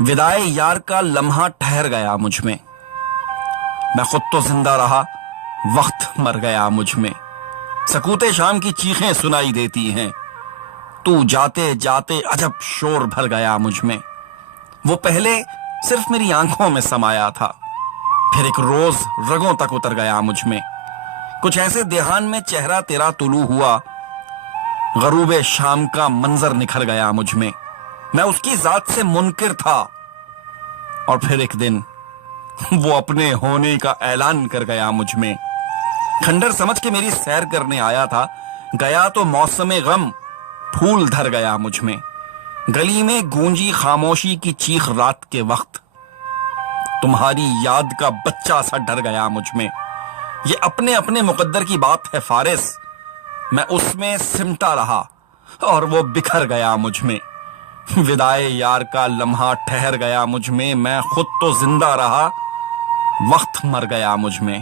وداع یار کا لمحہ ٹھہر گیا مجھ میں، میں خود تو زندہ رہا، وقت مر گیا مجھ میں۔ سکوت شام کی چیخیں سنائی دیتی ہیں، تو جاتے جاتے عجب شور بھر گیا مجھ میں۔ وہ پہلے صرف میری آنکھوں میں سمایا تھا، پھر ایک روز رگوں تک اتر گیا مجھ میں۔ کچھ ایسے دھیان میں چہرہ تیرا طلوع ہوا، غروب شام کا منظر نکھر گیا مجھ میں۔ میں اس کی ذات سے منکر تھا، اور پھر ایک دن وہ اپنے ہونے کا اعلان کر گیا مجھ میں۔ کھنڈر سمجھ کے میری سیر کرنے آیا تھا، گیا تو موسم غم پھول دھر گیا مجھ میں۔ گلی میں گونجی خاموشی کی چیخ رات کے وقت، تمہاری یاد کا بچہ سا ڈر گیا مجھ میں۔ یہ اپنے اپنے مقدر کی بات ہے فارس، میں اس میں سمٹا رہا اور وہ بکھر گیا مجھ میں۔ وداع یار کا لمحہ ٹھہر گیا مجھ میں، میں خود تو زندہ رہا، وقت مر گیا مجھ میں۔